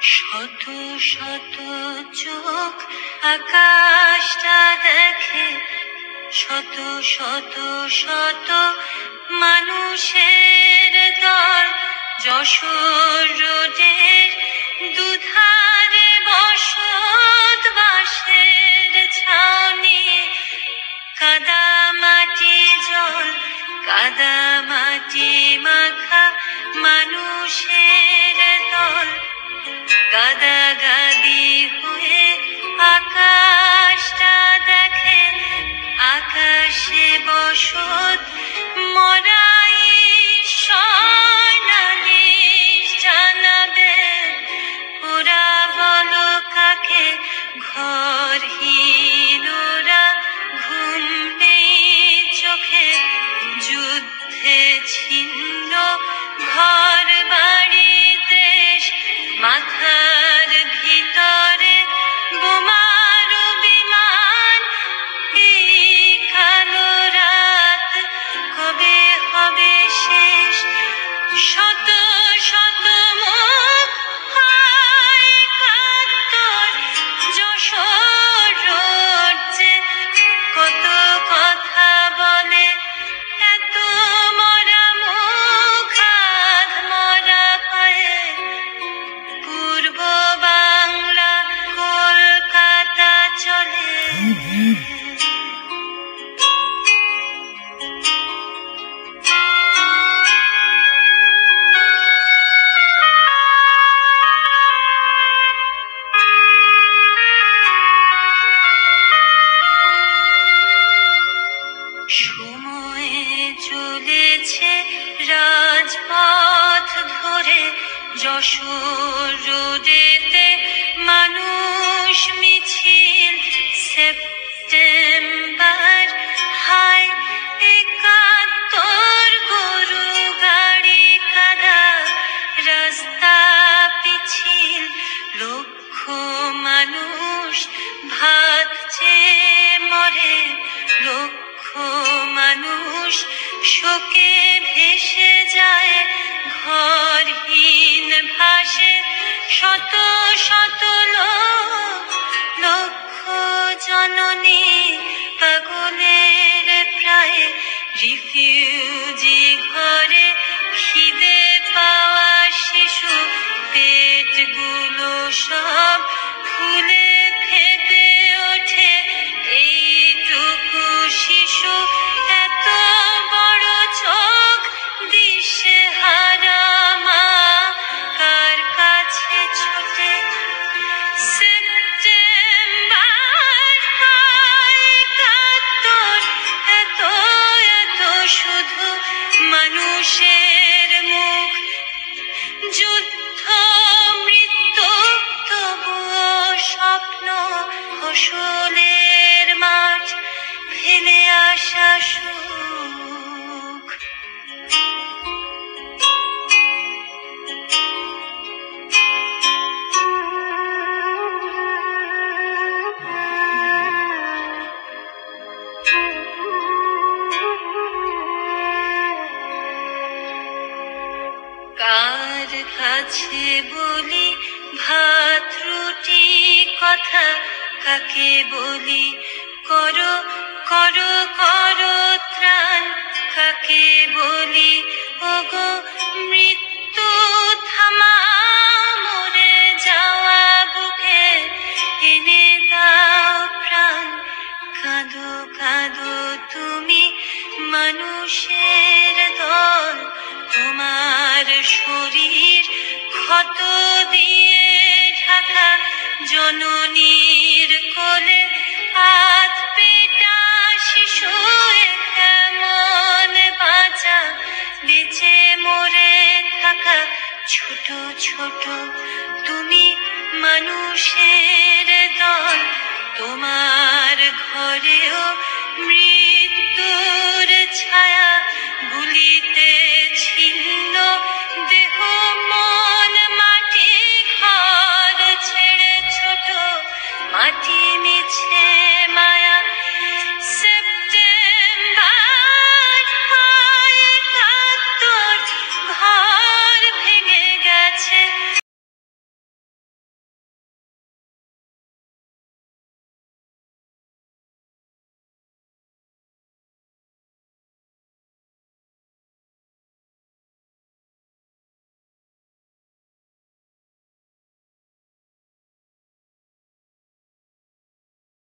শত শত চোখ আকাশটা দেখে, শত শত শত মানুষের দল। যশোর রোডের দুধারে বসত বাঁশের ছাউনি, কাদা মাটি জল, কাদা মাটি মাখা মানুষের দল। গাদাগাদি হয়ে আকাশটা দেখে, আকাশে বসত মরাই নালিশ জানাবে। ওরা বলো কাকে, ঘরহীনরা ঘুম নেই চোখে। যুদ্ধে ছিন্ন ঘর বাড়ি দেশ, মাথার ভিতরে বোমার বিমান। এই কালো রাত কবে হবে শেষ? শত শত মুখ হয় কাতর। যশোর রোড যে কত কথা বলে, এত মরা মুখ আধ মরা পায়ে। পূর্ব বাংলা কলকাতা চলে। সময়ে চলেছে রাজপথ ধরে, যশোর রোডেতে মানুষ মিছিল। সেপ্টেম্বর হায় ৭১, গরু গাড়ি কাদা, রাস্তা পিছিল। লক্ষ মানুষ ভাত চেয়ে মরে, লক্ষ মানুষ শোকে ভেসে যায়। ঘরহীন ভাসে শত শত লোক, লক্ষ জননী পাগলের প্রায়। রিফিউজি ঘরে খিদে পাওয়া শিশু, পেটগুলো সব ফুলে ফেপে ওঠে। এইটুকু শিশু, এত বড় চোখ, দিশেহারা মা কার কাছে ছোটে। সেপ্টেম্বর হায় কাতর, এত এত শুধু মানুষের মুখ। যুদ্ধ মৃত্যু তবুও স্বপ্ন, ফসলের মাঠ ফেলে আসা সুখ। কার কাছে বলি ভাত রুটি কথা, কাকে বলি করো করো করো ত্রাণ। কাকে বলি ওগো মৃত্যু থামাও, মরে যাওয়া বুকে এনে দাও প্রাণ। কাঁদো কাঁদো তুমি মানুষের দল, তোমার শরীর ক্ষত দিয়ে ঢাকা। জননীর কোলে আধ পেটা শিশু, কেমন বাঁচা বেঁচে মরে থাকা। ছোট ছোট তুমি মানুষের দল, তোমার ঘরেও